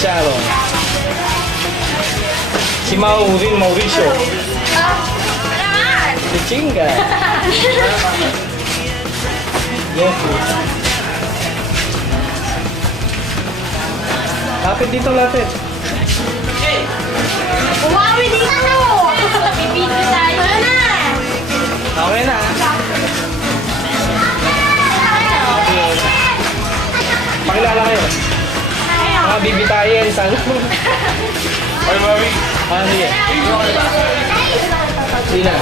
Sharon. Si Mauricio. Si Chinga. Jeffrey. Lapit dito, lapit. Umawi dito! Bibigyan tayo na! Okay na. Pakilala kayo. Mga bibitayin. Saan? Ay, mami. Ah, sige. Sina?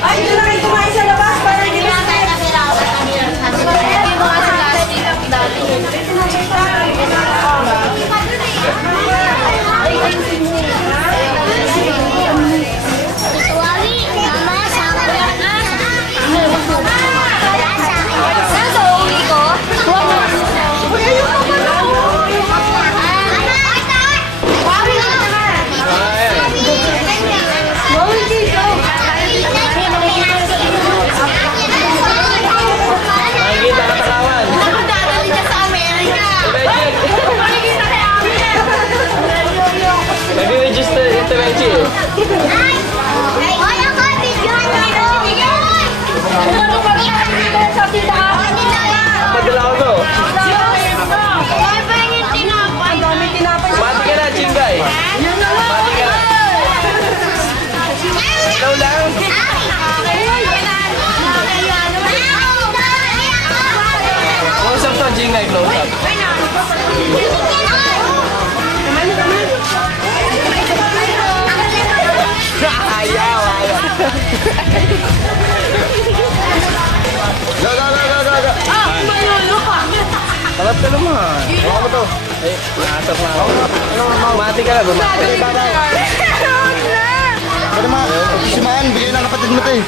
Ay, doon na kayo kumain sa labas para hindi na tayo. Nakikita ka takawan. Maybe we just ito Reggie eh. Padala ko to. Mati ka na, Chingay. Mati ka na. Hello lang. Close up to, Chingay. Close up. Ayaw. Go. Sarap ka naman. Ano ba to? Eh, naasap na ako. Mati ka na, bumati ka na. Pwede ma, simaan, bigay ng kapatid mo to eh.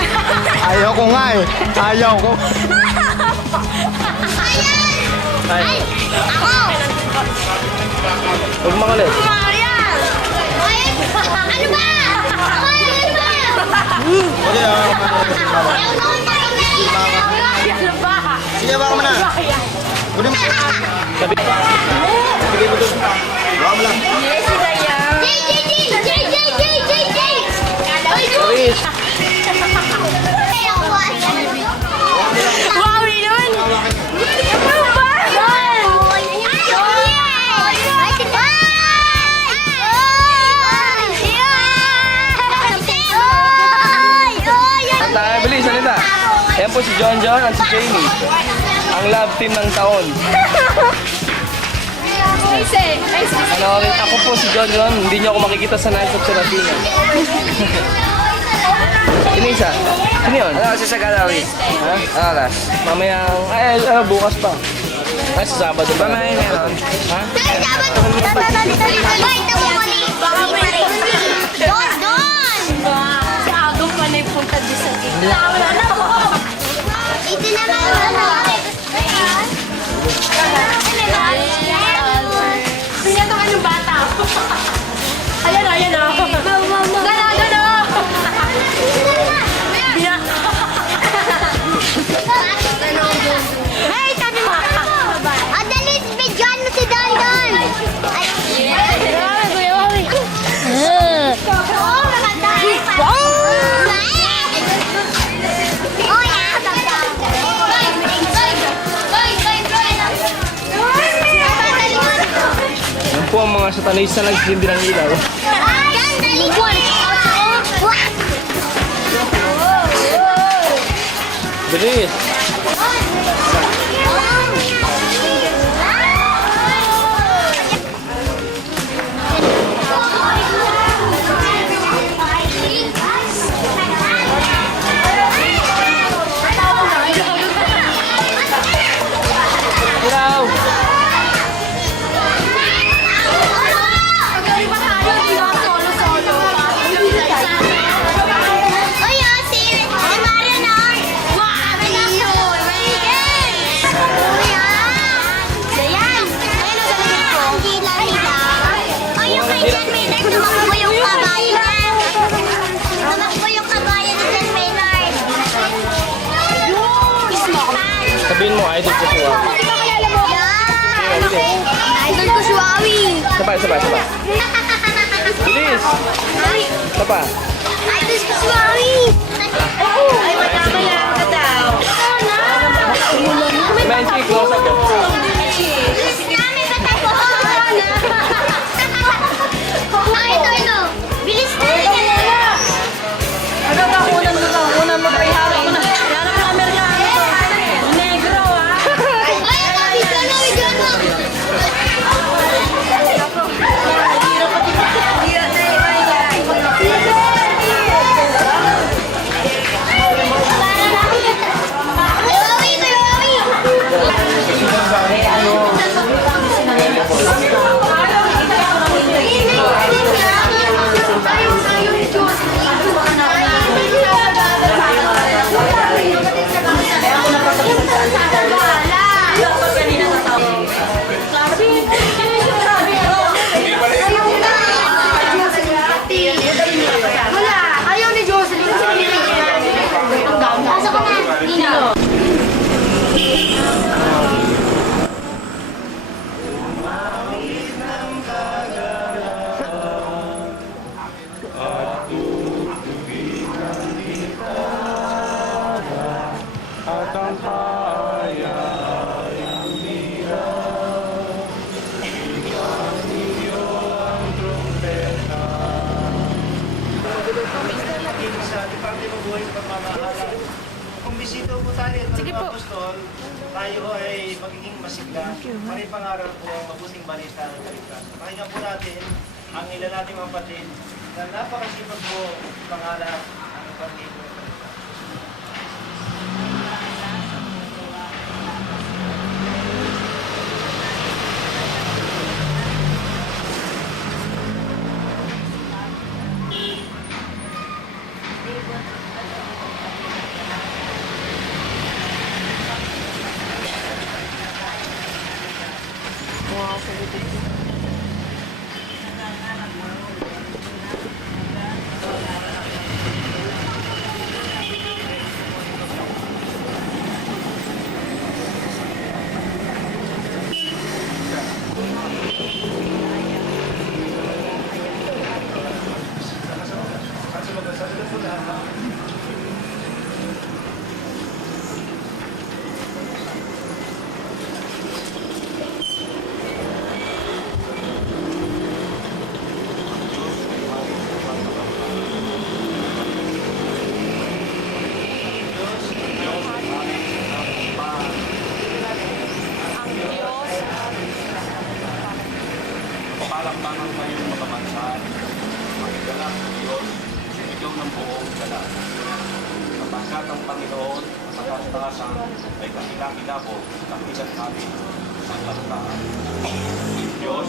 Ayaw ko nga eh. Ayaw ko. Ay, huwag makulit. Okay, sige, baka mo na. Pwede mo. Sabi. Bigay mo doon. Baka mo lang. Sabi. Tayo, bilis, salita. Yan po si John at si Jamie. Ang love team ng taon. Ano, ako po si John. Hindi niyo ako makikita sa Night of Serafina. Sino isa? Sino yun? Ano kasi sa Galawi? Ha? Alas. Mamaya, bukas pa. Ay, sa Sabado ba? Mamaya meron. Ha? Ito naman. Kanya naman yung bata. Ayan o. Gano. Hey, sabi mo. Dali, bigyan mo si Don. Ay, Yan po ang mga satanista na nagsindi ng ilaw. Bilis! Ilaw! idol ko siya. Idol ko si Wawi. Sabay. Bilis! Isa pa. Idol ko si Wawi. Ay, magkamayan ka daw. Menchi, close up. Bilis namin ba tayo? Ito. Bilis na. Ano ba, unang mo pa ihawak mo na. Yan ang Amerikano to. Negro, ah. Ay, video mo. Ayaw ni Jocelyn. Pasok ka na. Nino. Sa Department ng Buhay at Pamamahala. Kung bisito po tayo at mga apostol, tayo ay magiging masigla. Maring pangaral po ang mabuting balita ng kaligtasan. Pakinggan po natin ang ilan nating mga kapatid na napakasipag po pangalan ang kapatid ng kaligtasan. Palakpakan kayong mga bansa, magdala ng Diyos, sinigaw ng buong galang. Kapagkat ang Panginoon, ang matatasan, ay kakilakilabo, kapilat namin ang lantaan. Diyos,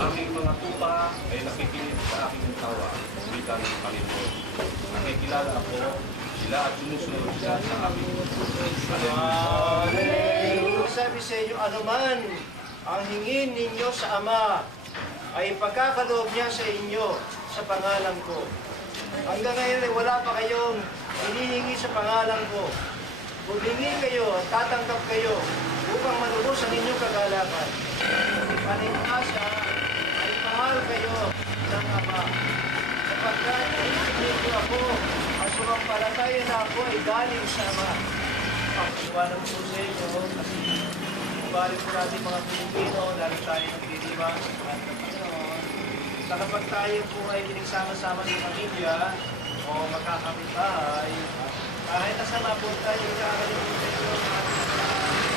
aking mga tupa ay nakikinig sa aking tawa, wika ng Panginoon. Nakikilala ako, sila at sumusunod sila sa amin. Hallelujah! Sabi sa inyo, anuman ang hingin ninyo sa Ama ay pagkakaloob niya sa inyo sa pangalan ko. Hanggang ngayon ay wala pa kayong hinihingi sa pangalan ko. Humingi kayo at tatanggap kayo upang malubos ang inyong kagalakan. Paninasa ay mahal kayo ng Ama. Sapagkat hindi ako ang sumampalataya na ako ay galing sa Ama. Pagkakawalan po sa inyo kasi balik po natin mga Pilipino, lalo tayo nagdidibang sa pangalan ng Panginoon. Na kapag tayo po ay pinagsama-sama sa pamilya o magkakapitbahay, kahit nasama po tayo, kakalimutan ko ang ating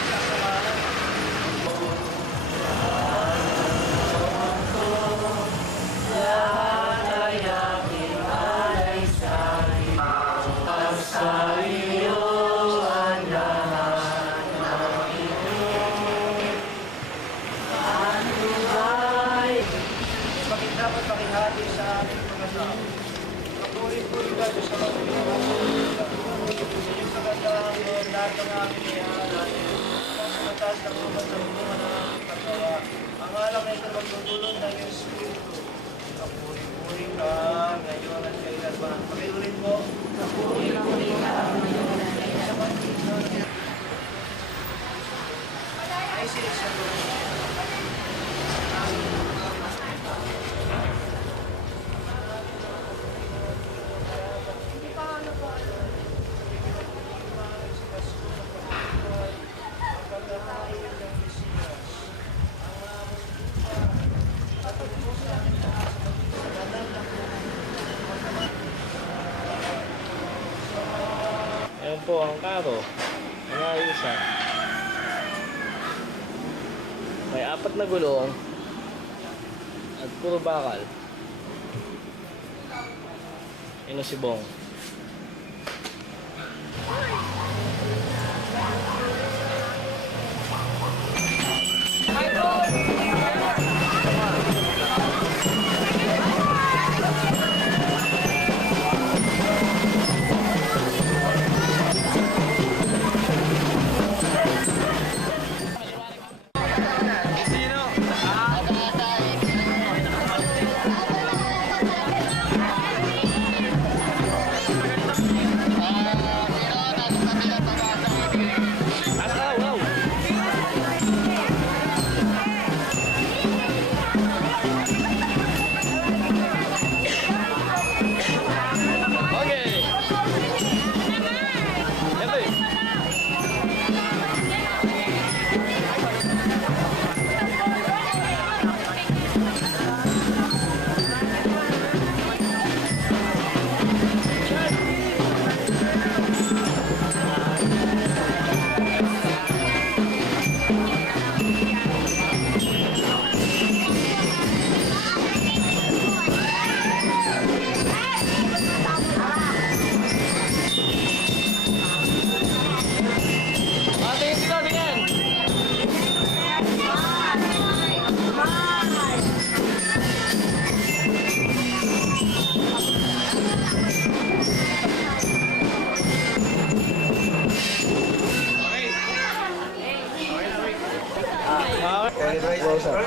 kasamahan. Bakit dapat pakihati sa ating mga tao? Pagpuri-puri ka sa mga ginawa sa inyong kagandang Lord, lahat ng aming ihahalan. Sa mataas na kuman sa hubungan ng aming paggawa. Ang alam na ito magtutulong ng iyong Espiritu. Ayan po ang karo. Ang ayusan. May 4 na gulong at puro bakal. Ino si Bong.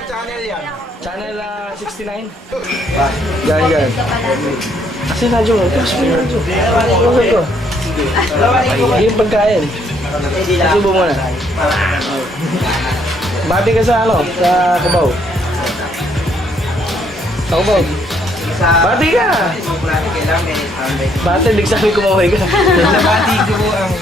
Channel yan. Channel 69. Yan. Kasi radyo mo. Kasi mo radyo. Ano ko? Yung pagkain. Subo mo na. Bati ka sa ano? Sa Cubao. Sa Cubao. Bati ka! Bati, di sabi kumaway ka. Nabati ko ang